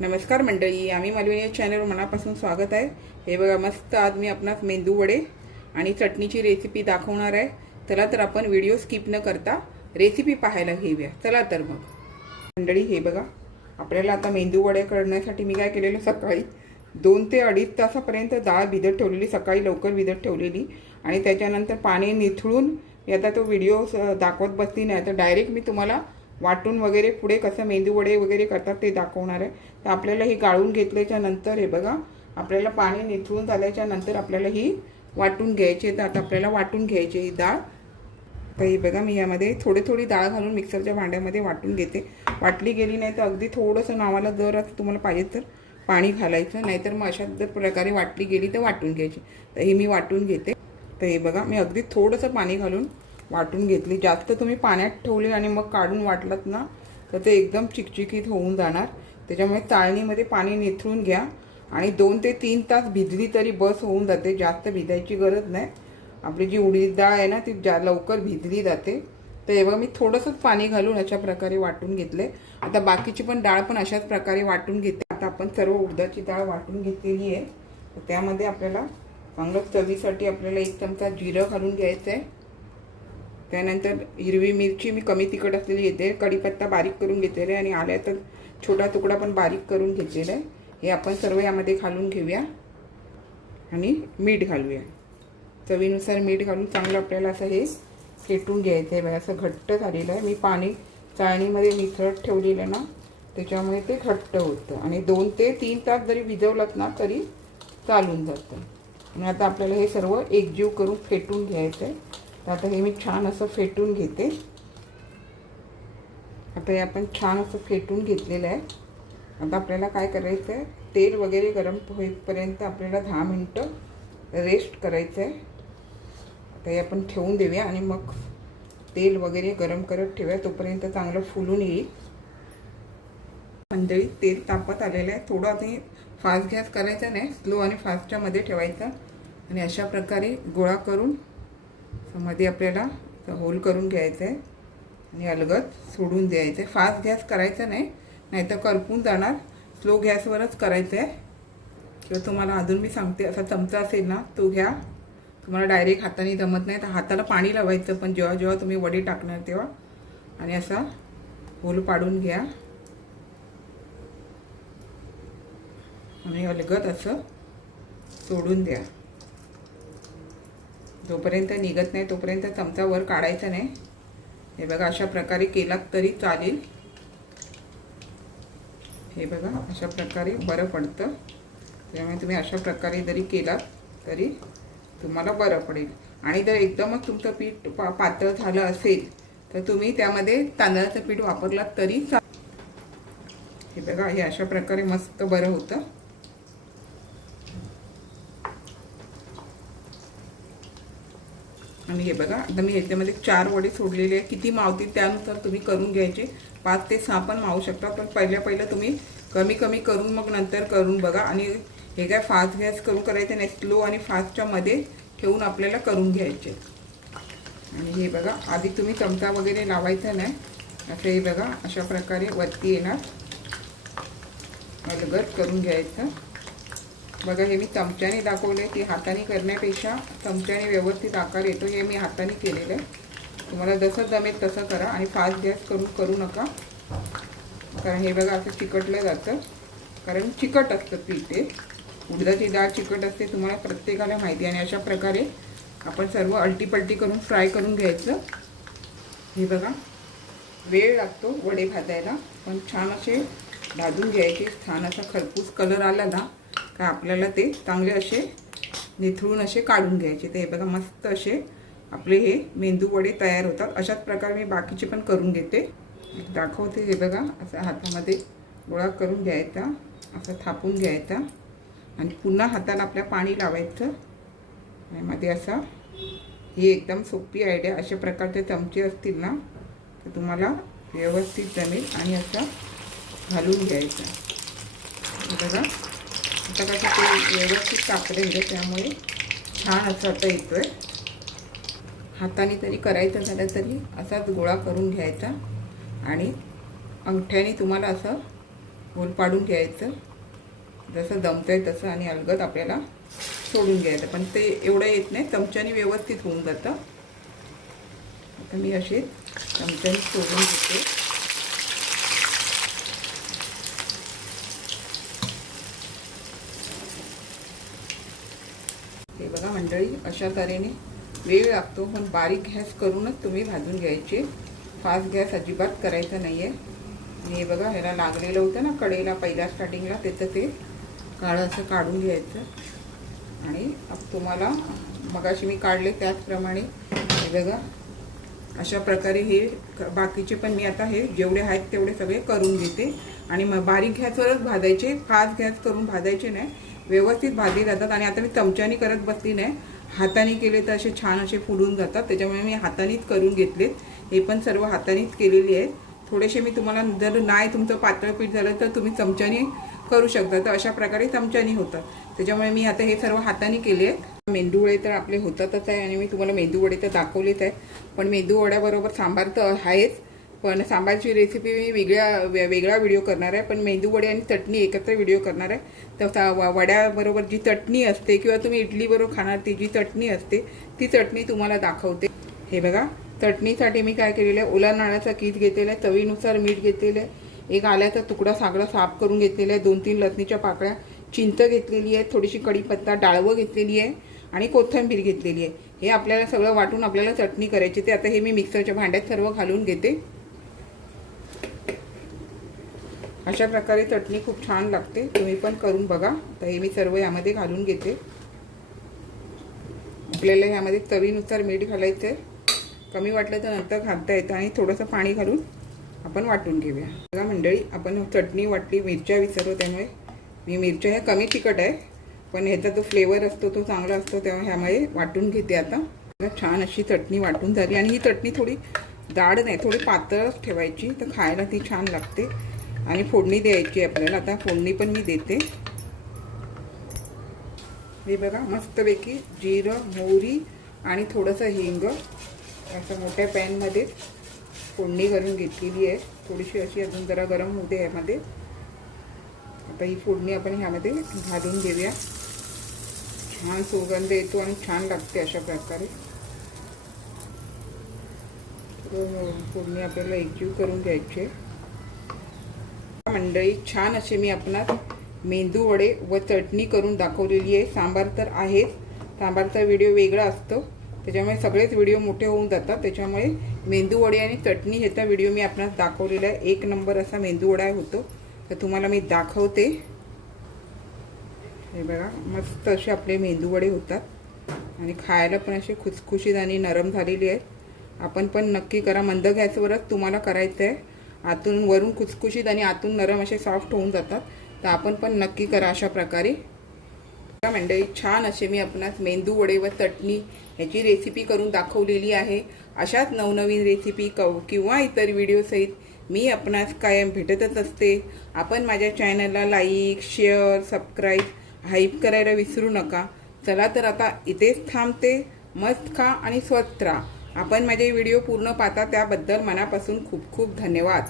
नमस्कार मंडळी, आम्ही मालवणी या चॅनलवर मनापासून स्वागत आहे। हे बघा, मस्त आज मी आपणास मेंदू वडे आणि चटणीची रेसिपी दाखवणार आहे। चला तर आपण व्हिडिओ स्किप न करता रेसिपी पाहायला घेऊया। चला तर मग मंडळी, हे बघा, आपल्याला आता मेंदू वडे करण्यासाठी मी काय केलेलं, सकाळी 2 ते 2.5 तासापर्यंत डाळ भिजत ठेवलेली, सकाळी लवकर भिजत ठेवलेली आणि त्याच्यानंतर पाणी निथळून मी आता तो व्हिडिओ दाखवत बसली नाही, तर डायरेक्ट मी तुम्हाला वाटून वगैरे पुढे कसं मेंदू वडे वगैरे करतात ते दाखवणार आहे। तर आपल्याला ही गाळून घेतल्याच्या नंतर हे बघा, आपल्याला पाणी निथळून झाल्याच्या नंतर आपल्याला ही वाटून घ्यायची। तर आता आपल्याला वाटून घ्यायची ही डाळ। तर हे बघा, मी यामध्ये थोडी डाळ घालून मिक्सरच्या भांड्यामध्ये वाटून घेते। वाटली गेली नाही तर अगदी थोडंसं नावाला जर तुम्हाला पाहिजे तर पाणी घालायचं, नाहीतर मग अशा जर प्रकारे वाटली गेली तर वाटून घ्यायची। तर ही मी वाटून घेते। तर हे बघा, मी अगदी थोडंसं पाणी घालून वाटून घेतली। जास्त तुम्ही पाण्यात ठेवले आणि मग काढून वाटलात ना तर ते एकदम चिकचिकीत होऊन जाणार। त्याच्यामुळे चाळणीमध्ये पाणी निथळून घ्या आणि 2 ते 3 तास भिजली तरी बस होऊन जाते, जास्त भिजायची गरज नाही। आपली जी उडीद डाळ आहे ना ती लवकर भिजली जाते। तर हे बघा, मी थोडंसंच पाणी घालून अशा प्रकारे वाटून घेतले। आता बाकीची पण डाळ पण अशाच प्रकारे वाटून घेते। आता आपण सर्व उडदाची डाळ वाटून घेतलेली आहे। तर त्यामध्ये आपल्याला चांगलं चवीसाठी आपल्याला 1 चमचा जिरं घालून घ्यायचं आहे। त्यानंतर हिरवी मिरची मी कमी तिखट असलेली घेते, कढीपत्ता बारीक करून घेतलेला आहे आणि आल्याचा छोटा तुकडा पण बारीक करून घेतलेला आहे। हे आपण सर्व यामध्ये घालून घेऊया आणि मीठ घालूया। चवीनुसार मीठ घालून चांगलं आपल्याला असं हे फेटून घ्यायचं आहे। बघा, असं घट्ट झालेलं आहे। मी पाणी चाळणीमध्ये निथळत ठेवलेलं ना, त्याच्यामुळे ते घट्ट होतं आणि 2 ते 3 तास जरी भिजवलात ना तरी चालून जातं। आणि आता आपल्याला हे सर्व एकजीव करून फेटून घ्यायचं आहे। तर आता हे मी छान असं फेटून घेते। आता हे आपण छान असं फेटून घेतलेलं आहे। आता आपल्याला काय करायचं आहे, तेल वगैरे गरम होईपर्यंत आपल्याला 10 मिनिटं रेस्ट करायचं आहे। आता हे आपण ठेवून देऊया आणि मग तेल वगैरे गरम करत ठेवूया, तोपर्यंत चांगलं फुलून येईल। मंडळी, तेल तापत आलेलं आहे। थोडं आता फास्ट गॅस करायचा नाही, स्लो आणि फास्टच्या मध्ये ठेवायचा आणि अशा प्रकारे गोळा करून मध्ये आपल्याला होल करून घ्यायचं आहे आणि अलगद सोडून द्यायचं आहे। फास्ट गॅस करायचा नाही, नाहीतर करपून जाणार। स्लो गॅसवरच करायचं आहे। किंवा तुम्हाला अजून मी सांगते, असा चमचा असेल ना तो घ्या। तुम्हाला डायरेक्ट हाताने जमत नाही तर हाताला पाणी लावायचं, पण जेव्हा जेव्हा तुम्ही वडे टाकणार तेव्हा आणि असा होल पाडून घ्या आणि अलगद असं सोडून द्या। जोपर्यंत निघत नाही तोपर्यंत चमचा वर काढायचा नाही। हे बघा, अशा प्रकारे केलात तरी चालेल। हे बघा, अशा प्रकारे बरं पडतं। त्यामुळे तुम्ही अशा प्रकारे जरी केलात तरी तुम्हाला बरं पडेल। आणि जर एकदमच तुमचं पीठ पातळ झालं असेल तर तुम्ही त्यामध्ये तांदळाचं पीठ वापरलात तरी चालेल। हे बघा, हे अशा प्रकारे मस्त बरं होतं। आणि हे बघा, आता मी ह्याच्यामध्ये 4 वडे सोडलेले आहे। किती मावतील त्यानुसार तुम्ही करून घ्यायचे। 5 ते 6 पण मावू शकता, पण पहिलं तुम्ही कमी कमी करून मग नंतर करून बघा। आणि हे काय फास्ट गॅस करून करायचं नाही, स्लो आणि फास्टच्या मध्ये ठेवून आपल्याला करून घ्यायचे। आणि हे बघा, आधी तुम्ही चमचा वगैरे लावायचा नाही। असं हे बघा, अशा प्रकारे वरती येणार, अलगद करून घ्यायचं। बघा, हे मी चमच्याने दाखवले, की हाताने करण्यापेक्षा चमच्याने व्यवस्थित आकार येतो। हे मी हाताने केलेलं आहे। तुम्हाला जसं जमेल तसं करा आणि फास्ट गॅस करू नका, कारण हे बघा असं चिकटलं जातं, कारण चिकट असतं पीठ। हे उडदाची डाळ चिकट असते, तुम्हाला प्रत्येकाला माहिती आहे। आणि अशा प्रकारे आपण सर्व अलटीपलटी करून फ्राय करून घ्यायचं। हे बघा, वेळ लागतो वडे भाजायला, पण छान असे भाजून घ्यायचे। छान असा खरपूस कलर आला ना का आपल्याला ते चांगले असे निथळून असे काढून घ्यायचे। तर हे बघा, मस्त असे आपले हे मेंदू वडे तयार होतात। अशाच प्रकारे मी बाकीचे पण करून घेते, दाखवते। हे बघा, असं हातामध्ये गोळा करून घ्यायचा, असं थापून घ्यायचा आणि पुन्हा हाताला आपल्या पाणी लावायचं आणि मध्ये असा, ही एकदम सोपी आयडिया। अशा प्रकारचे चमचे असतील ना तर तुम्हाला व्यवस्थित जमेल आणि असं घालून घ्यायचं। हे बघा, आता कसं ते व्यवस्थित कापलेलं, त्यामुळे छान असं आता येतोय। हाताने तरी करायचं झालं तरी असाच गोळा करून घ्यायचा आणि अंगठ्याने तुम्हाला असं होल पाडून घ्यायचं जसं जमतंय तसं आणि अलगद आपल्याला सोडून घ्यायचं. पण ते एवढं येत नाही, चमच्याने व्यवस्थित होऊन जातं. आता मी असे चमच्याने सोडून घेते. हे बघा मंडळी, अशा तऱ्हेने वेळ लागतो, पण बारीक गॅस करूनच तुम्ही भाजून घ्यायचे. फास्ट गॅस अजिबात करायचा नाही आहे. हे बघा, ह्याला लागलेलं होतं ना कढईला पहिल्या स्टार्टिंगला, त्याचं ते काळं असं काढून घ्यायचं. आणि तुम्हाला मगाशी मी काढले त्याचप्रमाणे हे बघा अशा प्रकारे हे बाकीचे पण मी आता हे जेवढे आहेत तेवढे सगळे करून घेते. आणि मग बारीक गॅसवरच भाजायचे, फास्ट गॅस करून भाजायचे नाही, व्यवस्थित भाजले जातात. आणि आता मी चमच्याने करत बसली नाही, हाताने केले तर असे छान असे फुलून जातात. त्याच्यामुळे मी हातानेच करून घेतलेत. हे पण सर्व हातानेच केलेली आहेत. थोडेसे मी तुम्हाला जर नाही तुमचं पातळ पीठ झालं तर तुम्ही चमच्याने करू शकता, तर अशा प्रकारे चमच्याने होतात. त्याच्यामुळे मी आता हे सर्व हाताने केले आहेत. मेंदूवडे तर आपले होतातच आहे आणि मी तुम्हाला मेंदूवडे तर दाखवलेच आहे. पण मेंदूवड्याबरोबर सांबार तर आहेच, पण सांबारची रेसिपी मी वेगळा व्हिडिओ करणार आहे. पण मेंदूवडे आणि चटणी एकत्र व्हिडिओ करणार आहे. तर वड्याबरोबर जी चटणी असते किंवा तुम्ही इडलीबरोबर खाणार ती जी चटणी असते ती चटणी तुम्हाला दाखवते. हे बघा, चटणीसाठी मी काय केलेलं आहे, ओला नारळाचा कीस घेतलेला आहे, चवीनुसार मीठ घेतलेलं आहे, एक आल्याचा तुकडा सगळा साफ करून घेतलेला आहे, 2-3 लसणीच्या पाकळ्या, चिंच घेतलेली आहे, थोडीशी कढीपत्ता, डाळवं घेतलेली आहे आणि कोथिंबीर घेतलेली आहे. हे आपल्याला सगळं वाटून आपल्याला चटणी करायची. ते आता हे मी मिक्सरच्या भांड्यात सर्व घालून घेते. अशा प्रकारे चटणी खूप छान लागते, तुम्ही पण करून बघा. तर हे मी सर्व यामध्ये घालून घेते. आपल्याला यामध्ये चवीनुसार मीठ घालायचं आहे, कमी वाटलं तर नंतर घालता येतं. आणि थोडंसं पाणी घालून आपण वाटून घेऊया. बघा मंडळी, आपण चटणी वाटली, मिरच्या विसरलो त्यामुळे मी मिरच्या ह्या कमी तिखट आहे, पण ह्याचा जो फ्लेवर असतो तो चांगला असतो, तेव्हा ह्यामध्ये वाटून घेते. आता छान अशी चटणी वाटून झाली. आणि ही चटणी थोडी जाड नाही, थोडी पातळच ठेवायची, तर खायला ती छान लागते. आणि फोडणी द्यायची आपल्याला. आता फोडणी पण मी देते. हे बघा, मस्तपैकी जिरं, मोहरी आणि थोडंसं हिंग असं मोठ्या पॅनमध्ये फोडणी करून घेतलेली आहे. थोडीशी अशी अजून जरा गरम होते यामध्ये. आता ही फोडणी आपण ह्यामध्ये घालून घेऊया. छान सुगंध येतो आणि छान लागते अशा प्रकारे. फोडणी आपल्याला एकजीव करून घ्यायची. मंडळी, छान असे मी आपणास मेंदू वडे व चटणी करून दाखवलेली आहे. सांबार तर आहेच, सांबारचा व्हिडिओ वेगळा असतो, त्याच्यामुळे सगळेच व्हिडिओ मोठे होऊन जातात. त्याच्यामुळे मेंदू वडे आणि चटणी ह्याचा व्हिडिओ मी आपणास दाखवलेला आहे. 1 नंबर असा मेंदू वडा होतो, तर तुम्हाला मी दाखवते. हे बघा, मस्त असे आपले मेंदू वडे होतात आणि खायला पण असे खुसखुशीत आणि नरम झालेले आहेत. आपण पण नक्की करा. मंद गॅसवरच तुम्हाला करायचं आहे. आतून वरून खुसखुशीत आणि आतून नरम असे सॉफ्ट होऊन जातात. तर आपण पण नक्की करा अशा प्रकारे. मंडळी, छान असे मी आपणास मेंदू वडे व चटणी ह्याची रेसिपी करून दाखवलेली आहे. अशाच नवनवीन रेसिपी किंवा इतर व्हिडिओसहित मी आपणास कायम भेटतच असते. आपण माझ्या चॅनलला लाईक, शेअर, सबस्क्राईब, हाईप करायला विसरू नका. चला तर आता इथेच थांबते. मस्त खा आणि स्वस्त राहा. आपण माझे व्हिडिओ पूर्ण पाहता त्याबद्दल मनापासून खूप खूप धन्यवाद.